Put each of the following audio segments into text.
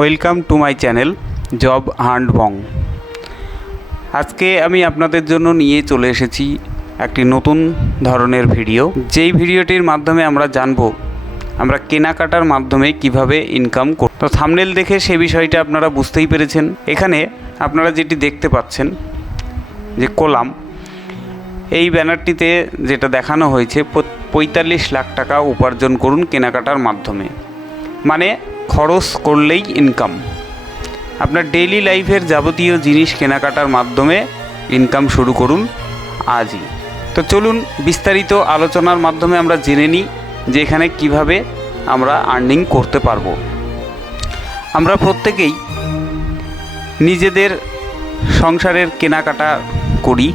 Welcome to my channel job hunt Bong. আজকে আমি আপনাদের জন্য নিয়ে চলে এসেছি একটি নতুন ধরনের ভিডিও, যেই ভিডিওটির মাধ্যমে আমরা জানব আমরা কেনাকাটার মাধ্যমে কিভাবে ইনকাম করব। তো থাম্বনেল দেখে সে বিষয়টা আপনারা বুঝতেই পেরেছেন। এখানে আপনারা যেটি দেখতে পাচ্ছেন যে কোলাম, এই ব্যানারটিতে যেটা দেখানো হয়েছে 45 লাখ টাকা উপার্জন করুন কেনাকাটার মাধ্যমে, মানে খরচ করলেই ইনকাম। আপনার ডেইলি লাইফের যাবতীয় জিনিস কেনাকাটার মাধ্যমে ইনকাম শুরু করুন আজই। তো চলুন বিস্তারিত আলোচনার মাধ্যমে আমরা জেনে নিই যে এখানে কীভাবে আমরা আর্নিং করতে পারবো। আমরা প্রত্যেকেই নিজেদের সংসারের কেনাকাটা করি,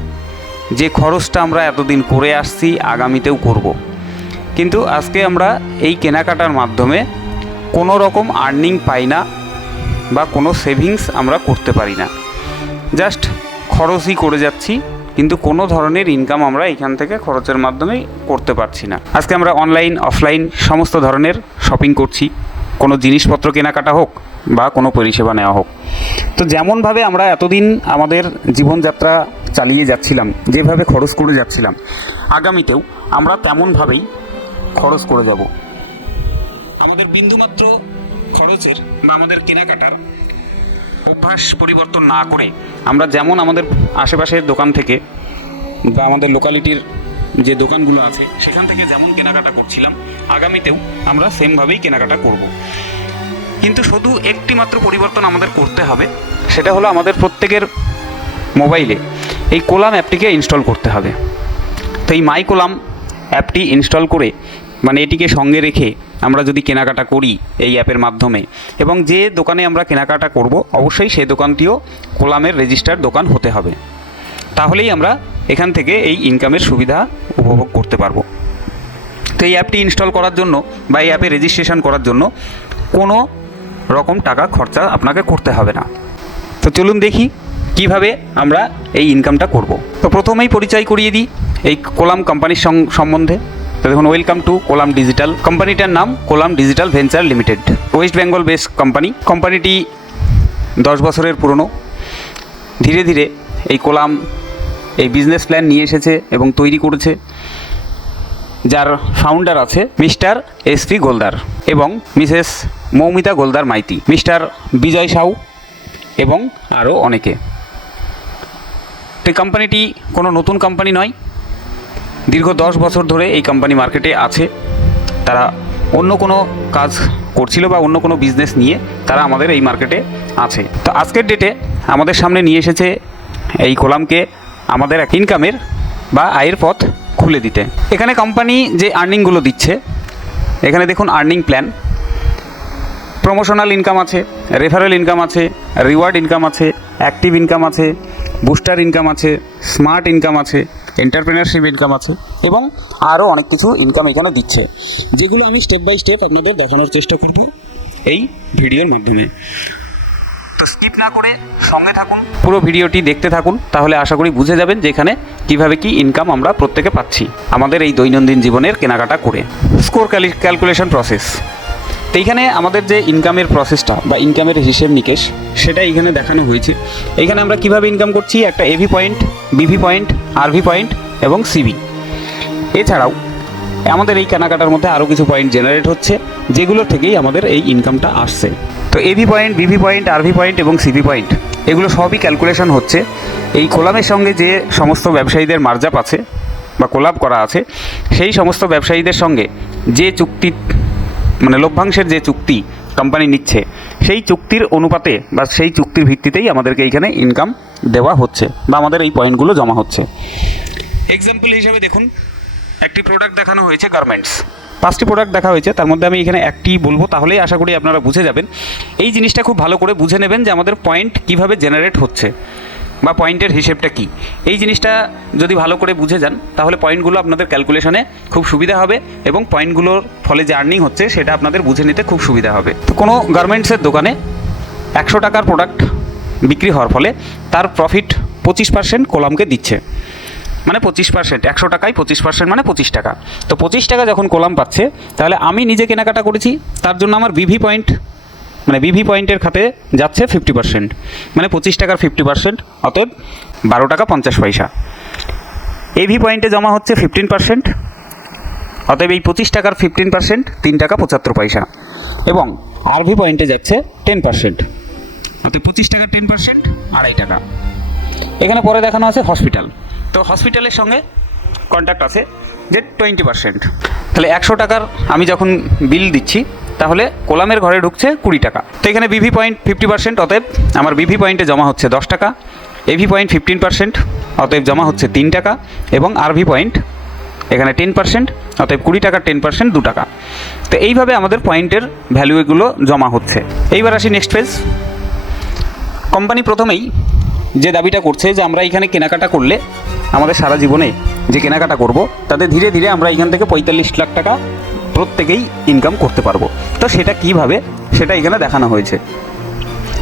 যে খরচটা আমরা এতদিন করে আসছি আগামীতেও করব। কিন্তু আজকে আমরা এই কেনাকাটার মাধ্যমে কোনো রকম আর্নিং পাই না বা কোনো সেভিংস আমরা করতে পারি না, জাস্ট খরচই করে যাচ্ছি, কিন্তু কোনো ধরনের ইনকাম আমরা এখান থেকে খরচের মাধ্যমেই করতে পারছি না। আজকে আমরা অনলাইন অফলাইন সমস্ত ধরনের শপিং করছি, কোনো জিনিসপত্র কেনাকাটা হোক বা কোনো পরিষেবা নেওয়া হোক। তো যেমনভাবে আমরা এতদিন আমাদের জীবনযাত্রা চালিয়ে যাচ্ছিলাম, যেভাবে খরচ করে যাচ্ছিলাম, আগামীতেও আমরা তেমনভাবেই খরচ করে যাব। আমাদের বিন্দুমাত্র খরচের বা আমাদের কেনাকাটার অভ্যাস পরিবর্তন না করে আমরা যেমন আমাদের আশেপাশের দোকান থেকে বা আমাদের লোকালিটির যে দোকানগুলো আছে সেখান থেকে যেমন কেনাকাটা করছিলাম, আগামীতেও আমরা সেমভাবেই কেনাকাটা করব। কিন্তু শুধু একটি মাত্র পরিবর্তন আমাদের করতে হবে, সেটা হলো আমাদের প্রত্যেকের মোবাইলে এই কোলাম অ্যাপটিকে ইনস্টল করতে হবে। তো এই মাই কোলাম অ্যাপটি ইনস্টল করে, মানে এটিকে সঙ্গে রেখে আমরা যদি কেনাকাটা করি এই অ্যাপের মাধ্যমে, এবং যে দোকানে আমরা কেনাকাটা করব অবশ্যই সেই দোকানটিও কোলামের রেজিস্টার্ড দোকান হতে হবে, তাহলেই আমরা এখান থেকে এই ইনকামের সুবিধা উপভোগ করতে পারবো। তো এই অ্যাপটি ইনস্টল করার জন্য বা এই অ্যাপে রেজিস্ট্রেশন করার জন্য কোনো রকম টাকা খরচা আপনাকে করতে হবে না। তো চলুন দেখি কিভাবে আমরা এই ইনকামটা করব। তো প্রথমেই পরিচয় করিয়ে দিই এই কোলাম কোম্পানির সম্বন্ধে। তো দেখুন, ওয়েলকাম টু কোলাম ডিজিটাল। কোম্পানিটার নাম column digital venture limited, West Bengal based company. কোম্পানিটি 10 বছরের পুরনো। ধীরে ধীরে এই কোলাম এই বিজনেস প্ল্যান নিয়ে এসেছে এবং তৈরি করেছে, যার ফাউন্ডার আছে মিস্টার এসপি গোলদার এবং মিসেস মৌমিতা গোলদার মাইতি, মিস্টার বিজয় সাউ এবং আরও অনেকে। তো এই কোম্পানিটি কোনো নতুন কোম্পানি নয়, দীর্ঘ 10 বছর ধরে এই কোম্পানি মার্কেটে আছে। তারা অন্য কোনো কাজ করছিল বা অন্য কোনো বিজনেস নিয়ে তারা আমাদের এই মার্কেটে আছে। তো আজকের ডেটে আমাদের সামনে নিয়ে এসেছে এই কোলামকে আমাদের এক ইনকামের বা আয়ের পথ খুলে দিতে। এখানে কোম্পানি যে আর্নিংগুলো দিচ্ছে, এখানে দেখুন আর্নিং প্ল্যান, প্রমোশনাল ইনকাম আছে, রেফারেল ইনকাম আছে, রিওয়ার্ড ইনকাম আছে, অ্যাক্টিভ ইনকাম আছে, বুস্টার ইনকাম আছে, স্মার্ট ইনকাম আছে, এন্টারপ্রেনারশিপ ইনকাম আছে এবং আরও অনেক কিছু ইনকাম এখানে দিচ্ছে, যেগুলো আমি স্টেপ বাই স্টেপ আপনাদের দেখানোর চেষ্টা করব এই ভিডিওর মাধ্যমে। তো স্কিপ না করে সঙ্গে থাকুন, পুরো ভিডিওটি দেখতে থাকুন, তাহলে আশা করি বুঝে যাবেন যে এখানে কীভাবে কি ইনকাম আমরা প্রত্যেকে পাচ্ছি আমাদের এই দৈনন্দিন জীবনের কেনাকাটা করে। Score calculation process. তো এইখানে আমাদের যে ইনকামের প্রসেসটা বা ইনকামের হিসেব নিকেশ সেটা এইখানে দেখানো হয়েছে। এইখানে আমরা কিভাবে ইনকাম করছি, একটা এভি পয়েন্ট, বিভি পয়েন্ট, আরভি পয়েন্ট এবং সিভি। এছাড়াও আমাদের এই কেনাকাটার মধ্যে আরও কিছু পয়েন্ট জেনারেট হচ্ছে, যেগুলোর থেকেই আমাদের এই ইনকামটা আসছে। তো এভি পয়েন্ট, বিভি পয়েন্ট, আরভি পয়েন্ট এবং সিভি পয়েন্ট এগুলো সবই ক্যালকুলেশন হচ্ছে এই কোলামের সঙ্গে যে সমস্ত ব্যবসায়ীদের মার্জআপ আছে বা কোলাব করা আছে, সেই সমস্ত ব্যবসায়ীদের সঙ্গে যে চুক্তি, মানে লভ্যাংশের যে চুক্তি কোম্পানি নিচ্ছে, সেই চুক্তির অনুপাতে বা সেই চুক্তির ভিত্তিতেই আমাদেরকে এইখানে ইনকাম দেওয়া হচ্ছে বা আমাদের এই পয়েন্টগুলো জমা হচ্ছে। এক্সাম্পল হিসাবে দেখুন, একটি প্রোডাক্ট দেখানো হয়েছে গার্মেন্টস, 5টি প্রোডাক্ট দেখা হয়েছে, তার মধ্যে আমি এখানে একটি বলবো, তাহলেই আশা করি আপনারা বুঝে যাবেন। এই জিনিসটা খুব ভালো করে বুঝে নেবেন যে আমাদের পয়েন্ট কিভাবে জেনারেট হচ্ছে বা পয়েন্টের হিসেবটা কি। এই জিনিসটা যদি ভালো করে বুঝে যান তাহলে পয়েন্টগুলো আপনাদের ক্যালকুলেশনে খুব সুবিধা হবে এবং পয়েন্টগুলোর ফলে যে আর্নিং হচ্ছে সেটা আপনাদের বুঝে নিতে খুব সুবিধা হবে। তো কোনো গার্মেন্টসের দোকানে 100 টাকার প্রোডাক্ট বিক্রি হওয়ার ফলে তার প্রফিট 25% কোলামকে দিচ্ছে, মানে 25%, 100 টাকায় 25% মানে 25 টাকা। তো 25 টাকা যখন কোলাম পাচ্ছে, তাহলে আমি নিজে কেনাকাটা করেছি, তার জন্য আমার বিভি পয়েন্ট মানে বিভি পয়েন্টের খাতে যাচ্ছে 50%, মানে 25 টাকার 50%, অতএব 12 টাকা 50 পয়সা। এভি পয়েন্টে জমা হচ্ছে 15%, অতএব এই 25 টাকার 15% 3 টাকা 75 পয়সা। এবং আরভি পয়েন্টে যাচ্ছে 10%, অতএব 25 টাকার 10% 2.5 টাকা। এখানে পরে দেখানো আছে হসপিটাল। তো হসপিটালের সঙ্গে কন্ট্যাক্ট আছে যে 20%। তাহলে 100 টাকার আমি যখন বিল দিচ্ছি তাহলে কোলামের ঘরে ঢুকছে 20 টাকা। তো এখানে বিভি পয়েন্ট 50%, অতএব আমার বিভি পয়েন্টে জমা হচ্ছে 10 টাকা। এভি পয়েন্ট 15%, অতএব জমা হচ্ছে 3 টাকা। এবং আরভি পয়েন্ট এখানে 10%, অতএব 20 টাকার 10% 2 টাকা। তো এইভাবে আমাদের পয়েন্টের ভ্যালুগুলো জমা হচ্ছে। এইবার আসি নেক্সট পেজ। কোম্পানি প্রথমেই যে দাবিটা করছে যে আমরা এখানে কেনাকাটা করলে আমাদের সারা জীবনে যে কেনাকাটা করব তাতে ধীরে ধীরে আমরা এখান থেকে 45 লাখ টাকা প্রত্যেকেই ইনকাম করতে পারবো। তো সেটা কিভাবে সেটা এখানে দেখানো হয়েছে।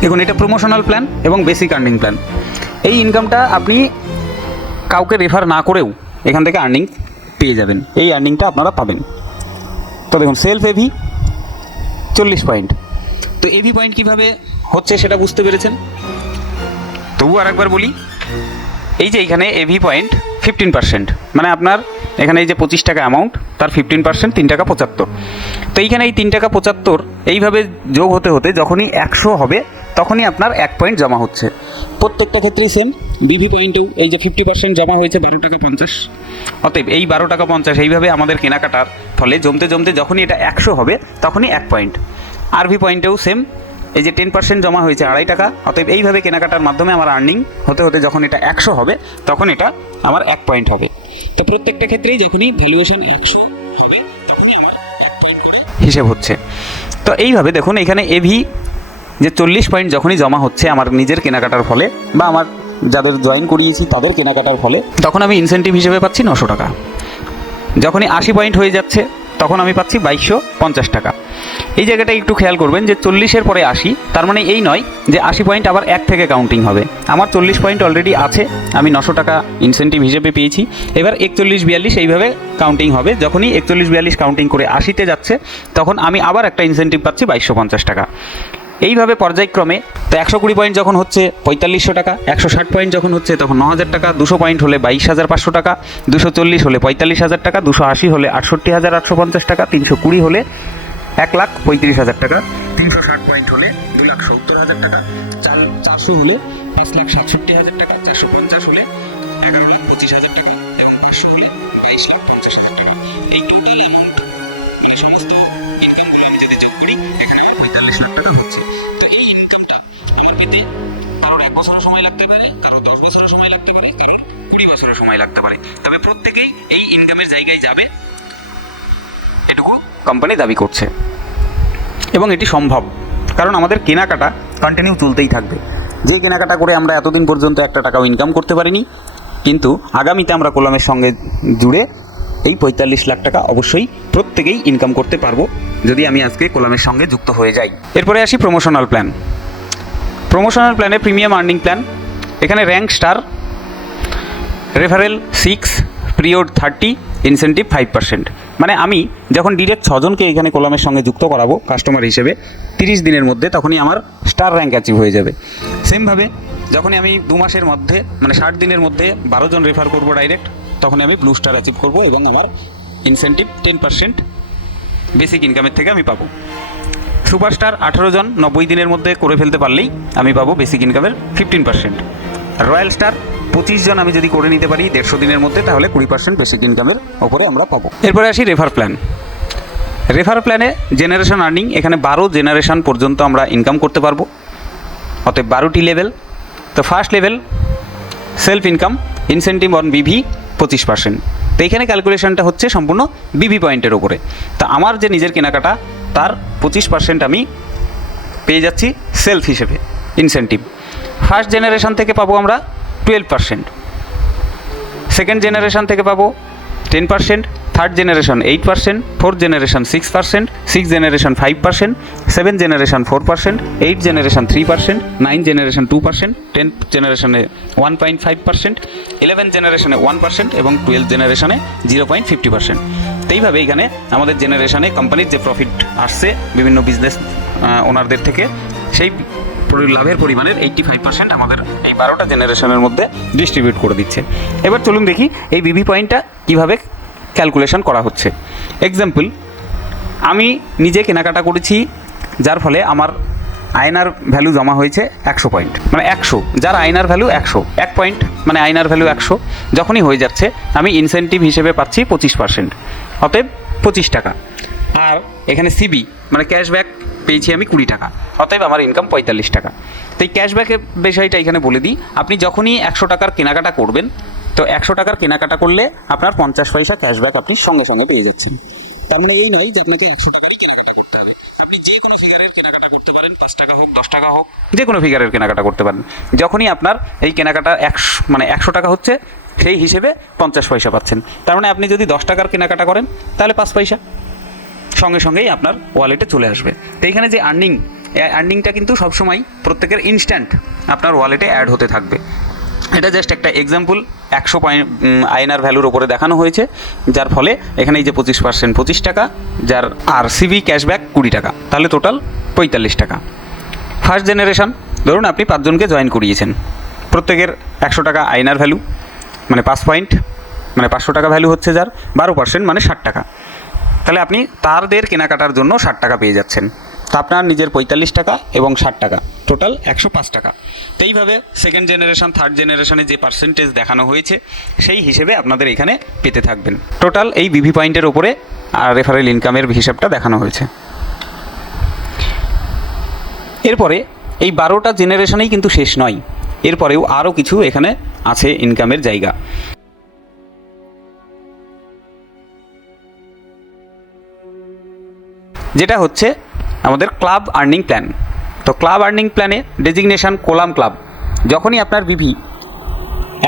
দেখুন, এটা প্রমোশনাল প্ল্যান এবং বেসিক আর্নিং প্ল্যান। এই ইনকামটা আপনি কাউকে রেফার না করেও এখান থেকে আর্নিং পেয়ে যাবেন, এই আর্নিংটা আপনারা পাবেন। তো দেখুন, সেলফ এভি 40 পয়েন্ট। তো এভি পয়েন্ট কীভাবে হচ্ছে সেটা বুঝতে পেরেছেন। তবু আরেকবার বলি, এই যে এখানে এভি পয়েন্ট 15%, মানে আপনার এখানে এই যে 25 টাকা অ্যামাউন্ট তার 15% 3 টাকা 75। তো এইখানে এই 3 টাকা 75 এইভাবে যোগ হতে হতে যখনই 100 হবে তখনই আপনার 1 পয়েন্ট জমা হচ্ছে। প্রত্যেকটা ক্ষেত্রেই সেম। বিভি পয়েন্টেও এই যে 50% জমা হয়েছে 12 টাকা 50, অতএব এই 12 টাকা 50 এইভাবে আমাদের কেনাকাটার ফলে জমতে জমতে যখনই এটা 100 হবে তখনই 1 পয়েন্ট। আরভি পয়েন্টেও সেম, এই যে 10% জমা হয়েছে 2.5 টাকা, অতএব এইভাবে কেনাকাটার মাধ্যমে আমার আর্নিং হতে হতে যখন এটা 100 হবে তখন এটা আমার 1 পয়েন্ট হবে। তো প্রত্যেকটা ক্ষেত্রেই যখনই ভ্যালুয়েশন 100 হবে তখনই আমার 1 পয়েন্ট করে হিসেব হচ্ছে। তো এইভাবে দেখুন, এখানে এভি যে 40 পয়েন্ট যখনই জমা হচ্ছে আমার নিজের কেনাকাটার ফলে বা আমার যাদের জয়েন করিয়েছি তাদের কেনাকাটার ফলে, তখন আমি ইনসেন্টিভ হিসেবে পাচ্ছি 900 টাকা। যখনই 80 পয়েন্ট হয়ে যাচ্ছে তখন আমি পাচ্ছি 2250 টাকা। এই জায়গাটা একটু খেয়াল করবেন যে 40-এর পরে 80, তার মানে এই নয় যে 80 পয়েন্ট আবার 1 থেকে কাউন্টিং হবে। আমার 40 পয়েন্ট অলরেডি আছে, আমি 900 টাকা ইনসেন্টিভ হিসেবে পেয়েছি। এবার 41-42 এইভাবে কাউন্টিং হবে। যখনই 41-42 কাউন্টিং করে 80-তে যাচ্ছে তখন আমি আবার একটা ইনসেন্টিভ পাচ্ছি 2250 টাকা। এইভাবে পর্যায়ক্রমে তো 120 পয়েন্ট যখন হচ্ছে 4500 টাকা, 160 পয়েন্ট যখন হচ্ছে তখন 9000 টাকা, 200 পয়েন্ট হলে 22500 টাকা, 240 হলে 45000 টাকা, 280 হলে 68850 টাকা, 320 হলে 1,35,000 টাকা, 360 পয়েন্ট হলে 2,70,000 টাকা, 400 হলে 5,67,000 টাকা, 450 হলে 11,25,000 টাকা এবং 500 হলে 22,50,000 টাকা। এই টোটাল অ্যামাউন্ট এই সমস্ত ইনকামগুলো আমি যদি যোগ করি এখানে আমার 45 লাখ টাকা হচ্ছে। তো এই ইনকামটা আমার পেতে কারোর 1 বছরের সময় লাগতে পারে, কারোর 10 বছরের সময় লাগতে পারে, কারোর 20 বছরের সময় লাগতে পারে, তবে প্রত্যেকেই এই ইনকামের জায়গায় যাবে এটুকু কোম্পানি দাবি করছে। এবং এটি সম্ভব, কারণ আমাদের কেনাকাটা কন্টিনিউ চলতেই থাকবে। যে কেনাকাটা করে আমরা এতদিন পর্যন্ত একটা টাকাও ইনকাম করতে পারিনি, কিন্তু আগামীতে আমরা কোলামের সঙ্গে জুড়ে এই 45 লাখ টাকা অবশ্যই প্রত্যেকেই ইনকাম করতে পারবো যদি আমি আজকে কোলামের সঙ্গে যুক্ত হয়ে যাই। এরপরে আসি প্রমোশনাল প্ল্যান। প্রমোশনাল প্ল্যানে প্রিমিয়াম আর্নিং প্ল্যান, এখানে rank star, referral 6, period 30, incentive 5%। মানে আমি যখন ডিরেক্ট 6 জনকে এখানে কোলামের সঙ্গে যুক্ত করাবো কাস্টমার হিসেবে 30 দিনের মধ্যে, তখনই আমার স্টার র্যাঙ্ক অ্যাচিভ হয়ে যাবে। সেমভাবে যখনই আমি 2 মাসের মধ্যে মানে 60 দিনের মধ্যে 12 জন রেফার করবো ডাইরেক্ট, তখন আমি ব্লু স্টার অ্যাচিভ করবো এবং আমার ইনসেন্টিভ 10% বেসিক ইনকামের থেকে আমি পাবো। সুপারস্টার 18 জন 90 দিনের মধ্যে করে ফেলতে পারলেই আমি পাবো বেসিক ইনকামের 15%। রয়্যাল স্টার 25 জন আমি যদি করে নিতে পারি 150 দিনের মধ্যে, তাহলে 20% বেসিক ইনকামের ওপরে আমরা পাবো। এরপরে আসি রেফার প্ল্যান। রেফার প্ল্যানে জেনারেশন আর্নিং, এখানে 12 জেনারেশন পর্যন্ত আমরা ইনকাম করতে পারবো, অতএব 12টি লেভেল। তো first level self income, incentive on বিভি 25%। তো এইখানে ক্যালকুলেশনটা হচ্ছে সম্পূর্ণ বিভি পয়েন্টের ওপরে। তো আমার যে নিজের কেনাকাটা তার 25% আমি পেয়ে যাচ্ছি সেলফ হিসেবে ইনসেন্টিভ। ফার্স্ট জেনারেশন থেকে পাবো আমরা 12%, সেকেন্ড জেনারেশন থেকে পাবো 10%, third generation 8%, fourth generation 6%, six generation 5%, seven generation 4%, eight generation 3%, nine generation 2%, tenth জেনারেশনে 1.5%, 11 জেনারেশনে 1% এবং টুয়েলভ জেনারেশনে 0.50%। তো এইভাবে এখানে আমাদের জেনারেশনে কোম্পানির যে প্রফিট আসছে বিভিন্ন বিজনেস ওনারদের থেকে, সেই লাভের পরিমাণের 85% আমাদের এই 12টা জেনারেশনের মধ্যে ডিস্ট্রিবিউট করে দিচ্ছে। এবার চলুন দেখি এই বিভি পয়েন্টটা কীভাবে ক্যালকুলেশন করা হচ্ছে। এক্সাম্পল, আমি নিজে কেনাকাটা করেছি, যার ফলে আমার আয়নার ভ্যালু জমা হয়েছে 100 পয়েন্ট, মানে 100, যার আয়নার ভ্যালু 100, 1 পয়েন্ট মানে আয়নার ভ্যালু 100 যখনই হয়ে যাচ্ছে, আমি ইনসেন্টিভ হিসেবে পাচ্ছি 25%, অতএব 25 টাকা। আর এখানে সিবি মানে ক্যাশব্যাক পেয়েছি আমি 20 টাকা, অতএব আমার ইনকাম 45 টাকা। তো এই ক্যাশব্যাকের বিষয়টা এখানে বলে দিই, আপনি যখনই 100 টাকার কেনাকাটা করবেন, তো 100 টাকার কেনাকাটা করলে আপনার 50 পয়সা ক্যাশব্যাক আপনি সঙ্গে সঙ্গে পেয়ে যাচ্ছেন। তার মানে এই নয় যে আপনাকে 100 টাকারই কেনাকাটা করতে হবে, আপনি যে কোনো ফিগারের কেনাকাটা করতে পারেন, 5 টাকা হোক 10 টাকা হোক, যে কোনো ফিগারের কেনাকাটা করতে পারেন। যখনই আপনার এই কেনাকাটা 100 টাকা হচ্ছে, সেই হিসেবে 50 পয়সা পাচ্ছেন। তার মানে আপনি যদি 10 টাকার কেনাকাটা করেন তাহলে 5 পয়সা সঙ্গে সঙ্গেই আপনার ওয়ালেটে চলে আসবে। তো এখানে যে আর্নিংটা কিন্তু সবসময় প্রত্যেকের ইনস্ট্যান্ট আপনার ওয়ালেটে অ্যাড হতে থাকবে। এটা জাস্ট একটা এক্সাম্পল, 100 পয়েন্ট আয়নার ভ্যালুর ওপরে দেখানো হয়েছে, যার ফলে এখানে এই যে 25% 25 টাকা, যার আর সিবি ক্যাশব্যাক 20 টাকা, তাহলে টোটাল 45 টাকা। ফার্স্ট জেনারেশন, ধরুন আপনি 5 জনকে জয়েন করিয়েছেন, প্রত্যেকের 100 টাকা আয়নার ভ্যালু মানে 5 পয়েন্ট মানে 500 টাকা ভ্যালু হচ্ছে, যার 12% মানে 60 টাকা, তাহলে আপনি তাদের কেনাকাটার জন্য 60 টাকা পেয়ে যাচ্ছেন। তা আপনার নিজের 45 টাকা এবং 60 টাকা, টোটাল 105 টাকা। তো এইভাবে সেকেন্ড জেনারেশন থার্ড জেনারেশনে যে পার্সেন্টেজ দেখানো হয়েছে সেই হিসেবে আপনাদের এখানে পেতে থাকবেন। টোটাল এই বিভি পয়েন্টের ওপরে আর রেফারেল ইনকামের হিসাবটা দেখানো হয়েছে। এরপরে এই 12টা জেনারেশনেই কিন্তু শেষ নয়, এরপরেও আরও কিছু এখানে আছে ইনকামের জায়গা। যেটা হচ্ছে আমাদের ক্লাব আর্নিং প্ল্যান। তো ক্লাব আর্নিং প্ল্যানে ডেজিগনেশন কোলাম ক্লাব, যখনই আপনার বিভি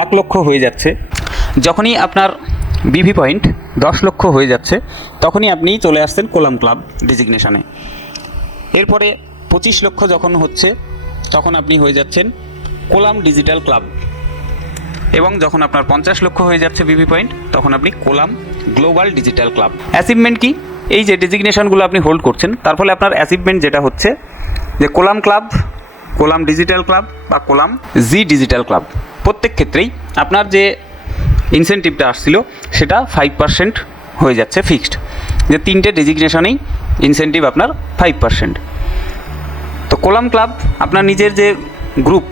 1 লক্ষ হয়ে যাচ্ছে, যখনই আপনার বিভি পয়েন্ট 10 লক্ষ হয়ে যাচ্ছে, তখনই আপনি চলে আসছেন কোলাম ক্লাব ডেজিগনেশনে। এরপরে 25 লক্ষ যখন হচ্ছে, তখন আপনি হয়ে যাচ্ছেন কোলাম ডিজিটাল ক্লাব, এবং যখন আপনার 50 লক্ষ হয়ে যাচ্ছে বিভি পয়েন্ট, তখন আপনি column global digital club. Achievement কি? এই যে ডেজিগনেশনগুলো আপনি হোল্ড করছেন, তার ফলে আপনার অ্যাচিভমেন্ট যেটা হচ্ছে যে column club, column digital club বা কোলাম জি ডিজিটাল ক্লাব, প্রত্যেক ক্ষেত্রেই আপনার যে ইনসেন্টিভটা আসছিল সেটা 5% হয়ে যাচ্ছে ফিক্সড, যে 3টে ডেজিগনেশনেই ইনসেন্টিভ আপনার 5%। তো কোলাম ক্লাব আপনার নিজের যে গ্রুপ,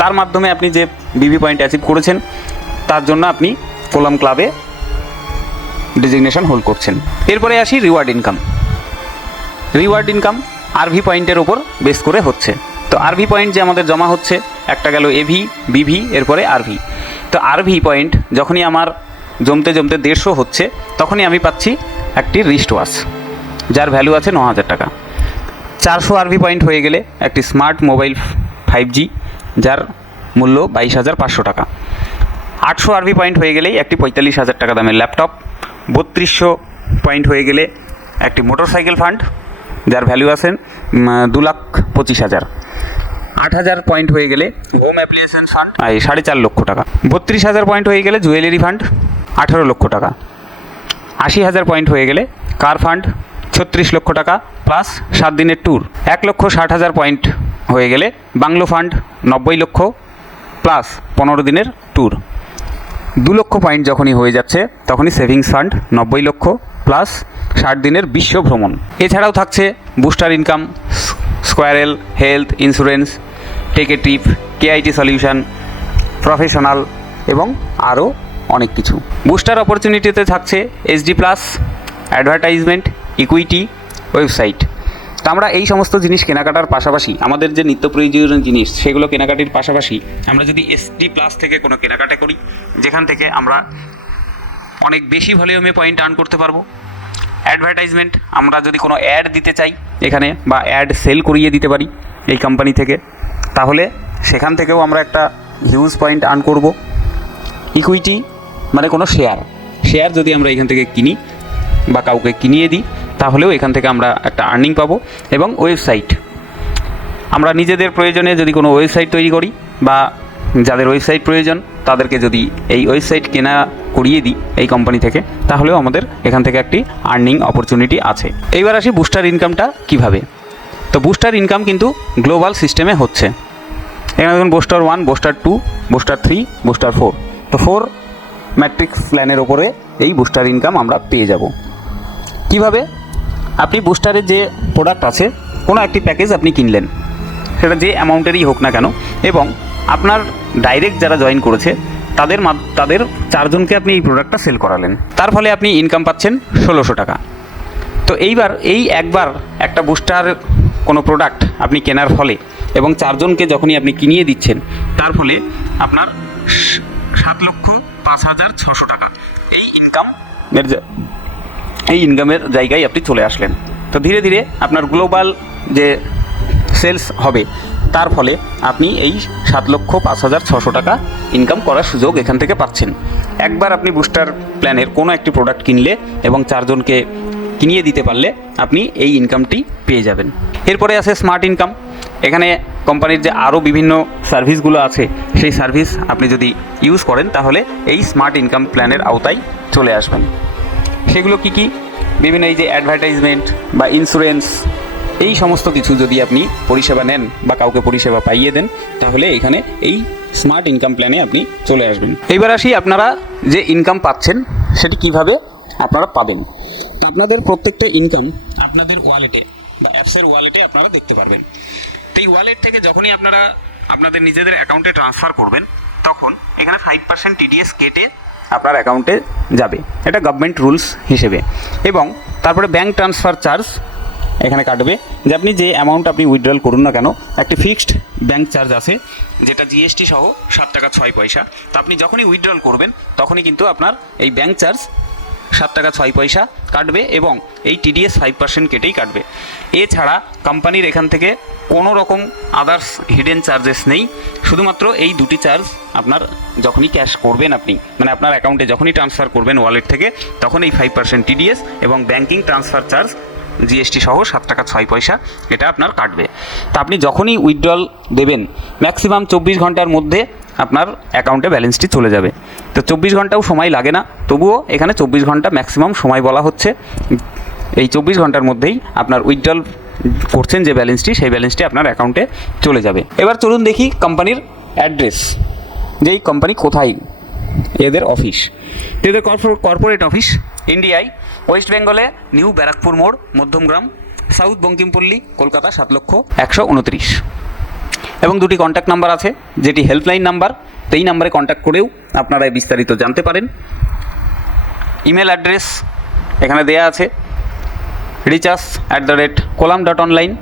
তার মাধ্যমে আপনি যে বিভি পয়েন্ট অ্যাচিভ করেছেন, তার জন্য আপনি কোলাম ক্লাবে ডেজিগনেশন হোল্ড করছেন। এরপরে আসি reward income. Reward income RV পয়েন্টের ওপর বেস করে হচ্ছে। তো আরভি পয়েন্ট যে আমাদের জমা হচ্ছে, একটা গেল এভি, বিভি, এরপরে আরভি। তো আরভি পয়েন্ট যখনই আমার জমতে জমতে 150 হচ্ছে, তখনই আমি পাচ্ছি একটি রিস্ট ওয়াচ, যার ভ্যালু আছে 9000 টাকা। 400 আরভি পয়েন্ট হয়ে গেলে একটি স্মার্ট মোবাইল 5G, যার মূল্য 22,500 টাকা। 800 আরভি পয়েন্ট হয়ে গেলেই একটি 45,000 টাকা দামের ল্যাপটপ। 3200 পয়েন্ট হয়ে গেলে একটি মোটরসাইকেল ফান্ড, যার ভ্যালু আছে 2,25,000। 8,000 পয়েন্ট হয়ে গেলে হোম অ্যাপ্লিয়েন্স ফান্ড 4.5 লক্ষ টাকা। 32,000 পয়েন্ট হয়ে গেলে জুয়েলারি ফান্ড 18 লক্ষ টাকা। 80,000 পয়েন্ট হয়ে গেলে কার ফান্ড 36 লক্ষ টাকা প্লাস 7 দিনের ট্যুর। 1,60,000 পয়েন্ট হয়ে গেলে বাংলো ফান্ড 90 লক্ষ প্লাস 15 দিনের ট্যুর। 2 লক্ষ পয়েন্ট যখনই হয়ে যাচ্ছে, তখনই সেভিংস ফান্ড 90 লক্ষ প্লাস 60 দিনের বিশ্ব ভ্রমণ। এছাড়াও থাকছে বুস্টার ইনকাম, স্কোয়ারেল, health insurance, take a trip, KIT solution, professional এবং আরও অনেক কিছু। বুস্টার অপরচুনিটিতে থাকছে SD plus, advertisement, equity, website. তো আমরা এই সমস্ত জিনিস কেনাকাটার পাশাপাশি, আমাদের যে নিত্য প্রয়োজনীয় জিনিস সেগুলো কেনাকাটির পাশাপাশি, আমরা যদি এসডি প্লাস থেকে কোনো কেনাকাটা করি, যেখান থেকে আমরা অনেক বেশি ভলিউমে পয়েন্ট আর্ন করতে পারবো। অ্যাডভার্টাইজমেন্ট, আমরা যদি কোনো অ্যাড দিতে চাই এখানে, বা অ্যাড সেল করিয়ে দিতে পারি এই কোম্পানি থেকে, তাহলে সেখান থেকেও আমরা একটা হিউজ পয়েন্ট আর্ন করব। ইকুইটি মানে কোনো শেয়ার, শেয়ার যদি আমরা এখান থেকে কিনি বা কাউকে কিনিয়ে দিই, তাহলেও এখান থেকে আমরা একটা আর্নিং পাবো। এবং ওয়েবসাইট, আমরা নিজেদের প্রয়োজনে যদি কোনো ওয়েবসাইট তৈরি করি বা যাদের ওয়েবসাইট প্রয়োজন তাদেরকে যদি এই ওয়েবসাইট কেনা করিয়ে দিই এই কোম্পানি থেকে, তাহলেও আমাদের এখান থেকে একটি আর্নিং অপরচুনিটি আছে। এইবার আসি বুস্টার ইনকামটা কিভাবে। তো বুস্টার ইনকাম কিন্তু গ্লোবাল সিস্টেমে হচ্ছে। এখানে দেখুন বুস্টার 1, বুস্টার 2, বুস্টার 3, বুস্টার 4। তো 4 ম্যাট্রিক্স প্ল্যানের ওপরে এই বুস্টার ইনকাম আমরা পেয়ে যাব। কিভাবে? আপনি বুস্টারের যে প্রোডাক্ট আছে, কোনো একটি প্যাকেজ আপনি কিনলেন, সেটা যে অ্যামাউন্টেরই হোক না কেন, এবং আপনার ডাইরেক্ট যারা জয়েন করেছে তাদের 4 জনকে আপনি এই প্রোডাক্টটা সেল করালেন, তার ফলে আপনি ইনকাম পাচ্ছেন 1600 টাকা। তো এইবার একবার একটা বুস্টার কোনো প্রোডাক্ট আপনি কেনার ফলে এবং 4 জনকে যখনই আপনি কিনিয়ে দিচ্ছেন, তার ফলে আপনার 7,05,600 টাকা এই ইনকামের জায়গায় আপনি চলে আসলেন। তো ধীরে ধীরে আপনার গ্লোবাল যে সেলস হবে, তার ফলে আপনি এই 7,05,600 টাকা ইনকাম করার সুযোগ এখান থেকে পাচ্ছেন। একবার আপনি বুস্টার প্ল্যানের কোনো একটি প্রোডাক্ট কিনলে এবং 4 জনকে কিনিয়ে দিতে পারলে আপনি এই ইনকামটি পেয়ে যাবেন। এরপরে আছে স্মার্ট ইনকাম। এখানে কোম্পানির যে আরও বিভিন্ন সার্ভিসগুলো আছে, সেই সার্ভিস আপনি যদি ইউজ করেন তাহলে এই স্মার্ট ইনকাম প্ল্যানের আওতায় চলে আসবেন। সেগুলো কি? বিভিন্ন এই যে অ্যাডভার্টাইজমেন্ট বা ইন্স্যুরেন্স, এই সমস্ত কিছু যদি আপনি পরিষেবা নেন বা কাউকে পরিষেবা পাইয়ে দেন, তাহলে এখানে এই স্মার্ট ইনকাম প্ল্যানে আপনি চলে আসবেন। এইবার আসি আপনারা যে ইনকাম পাচ্ছেন সেটি কিভাবে আপনারা পাবেন। আপনাদের প্রত্যেকটা ইনকাম আপনাদের ওয়ালেটে বা অ্যাপসের ওয়ালেটে আপনারা দেখতে পারবেন। তো এই ওয়ালেট থেকে যখনই আপনারা আপনাদের নিজেদের অ্যাকাউন্টে ট্রান্সফার করবেন, তখন এখানে 5% TDS কেটে আপনার অ্যাকাউন্টে যাবে, এটা গভর্নমেন্ট রুলস হিসেবে। এবং তারপরে ব্যাঙ্ক ট্রান্সফার চার্জ এখানে কাটবে, যে আপনি যে অ্যামাউন্ট আপনি উইথড্রল করুন না কেন, একটি ফিক্সড ব্যাঙ্ক চার্জ আছে, যেটা GST সহ 7 টাকা 6 পয়সা। তো আপনি যখনই উইথড্রল করবেন তখনই কিন্তু আপনার এই ব্যাঙ্ক চার্জ 7 টাকা 6 পয়সা কাটবে এবং এই TDS 5% কেটেই কাটবে। এছাড়া কোম্পানির এখান থেকে কোনো রকম আদার্স হিডেন চার্জেস নেই, শুধুমাত্র এই দুটি চার্জ আপনার যখনই ক্যাশ করবেন, আপনি মানে আপনার অ্যাকাউন্টে যখনই ট্রান্সফার করবেন ওয়ালেট থেকে, তখন এই 5% TDS এবং ব্যাঙ্কিং ট্রান্সফার চার্জ GST সহ 7 টাকা 6 পয়সা এটা আপনার কাটবে। তা আপনি যখনই উইথড্রল দেবেন, ম্যাক্সিমাম 24 ঘন্টার মধ্যে আপনার অ্যাকাউন্টে ব্যালেন্সটি চলে যাবে। তো 24 ঘন্টাও সময় লাগে না, তবুও এখানে 24 ঘন্টা ম্যাক্সিমাম সময় বলা হচ্ছে। এই 24 ঘন্টার মধ্যেই আপনার উইথড্রল করছেন যে ব্যালেন্সটি, সেই ব্যালেন্সটি আপনার অ্যাকাউন্টে চলে যাবে। এবার চলুন দেখি কোম্পানির অ্যাড্রেস, যে এই কোম্পানি কোথায়, এদের অফিস। এদের কর্পোরেট অফিস ইন্ডিয়ায়, ওয়েস্ট বেঙ্গলে নিউ ব্যারাকপুর মোড়, মধ্যমগ্রাম, সাউথ বঙ্কিমপল্লী, কলকাতা 7,01,29। এবং দুটি কন্ট্যাক্ট নাম্বার আছে, যেটি হেল্পলাইন নাম্বার, এই নাম্বারে কন্ট্যাক্ট করেও আপনারা বিস্তারিত জানতে পারেন। ইমেল অ্যাড্রেস এখানে দেয়া আছে, recharge@kolam.online।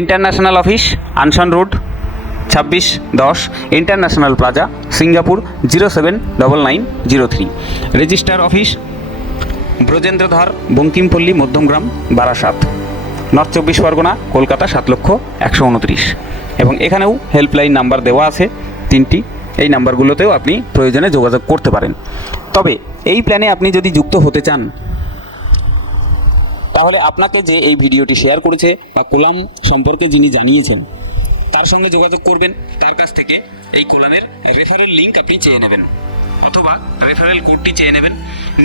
International office Anson road 2610 international plaza, Singapore 079903। Registrar office Brajendradhar, Bankimpalli, Madhyamgram, Barasat, north 24 Pargana, Kolkata 7,01,29। এবং এখানেও হেল্পলাইন নাম্বার দেওয়া আছে 3টি, এই নাম্বারগুলোতেও আপনি প্রয়োজনে যোগাযোগ করতে পারেন। তবে এই প্ল্যানে আপনি যদি যুক্ত হতে চান, তাহলে আপনাকে যে এই ভিডিওটি শেয়ার করেছে বা কোলাম সম্পর্কে যিনি জানিয়েছেন, তার সঙ্গে যোগাযোগ করবেন, তার কাছ থেকে এই কোলামের রেফারেল লিঙ্ক আপনি চেয়ে নেবেন অথবা রেফারেল কোডটি চেয়ে নেবেন।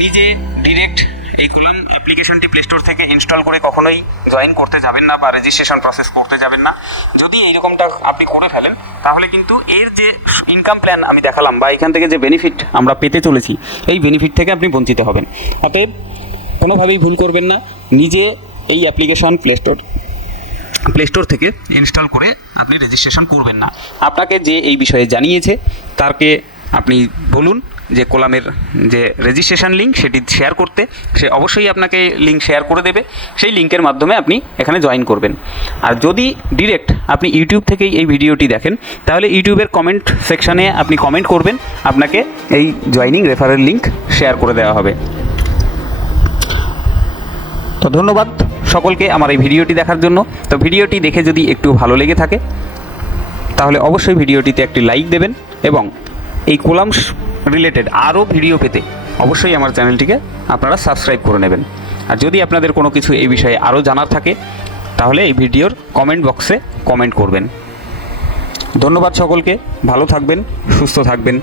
নিজে ডিরেক্ট এই কোলাম অ্যাপ্লিকেশনটি প্লে স্টোর থেকে ইনস্টল করে কখনোই জয়েন করতে যাবেন না বা রেজিস্ট্রেশন প্রসেস করতে যাবেন না। যদি এইরকমটা আপনি করে ফেলেন, তাহলে কিন্তু এর যে ইনকাম প্ল্যান আমি দেখালাম বা এখান থেকে যে বেনিফিট আমরা পেতে চলেছি, এই বেনিফিট থেকে আপনি বঞ্চিত হবেন। অতএব কোনোভাবেই ভুল করবেন না, নিজে এই অ্যাপ্লিকেশন প্লে স্টোর থেকে ইনস্টল করে আপনি রেজিস্ট্রেশন করবেন না। আপনাকে যে এই বিষয়ে জানিয়েছে তাকে আপনি বলুন যে কোলামের যে রেজিস্ট্রেশন লিঙ্ক সেটি শেয়ার করতে, সে অবশ্যই আপনাকে লিঙ্ক শেয়ার করে দেবে। সেই লিঙ্কের মাধ্যমে আপনি এখানে জয়েন করবেন। আর যদি ডিরেক্ট আপনি ইউটিউব থেকেই এই ভিডিওটি দেখেন, তাহলে ইউটিউবের কমেন্ট সেকশানে আপনি কমেন্ট করবেন, আপনাকে এই জয়েনিং রেফারেল লিঙ্ক শেয়ার করে দেওয়া হবে। তো ধন্যবাদ সকলকে আমার এই ভিডিওটি দেখার জন্য। তো ভিডিওটি দেখে যদি একটু ভালো লেগে থাকে, তাহলে অবশ্যই ভিডিওটিতে একটি লাইক দেবেন এবং এই কোলাম রিলেটেড আরও ভিডিও পেতে অবশ্যই আমার চ্যানেলটিকে আপনারা সাবস্ক্রাইব করে নেবেন। আর যদি আপনাদের কোনো কিছু এই বিষয়ে আরও জানার থাকে তাহলে এই ভিডিওর কমেন্ট বক্সে কমেন্ট করবেন। ধন্যবাদ সকলকে, ভালো থাকবেন, সুস্থ থাকবেন।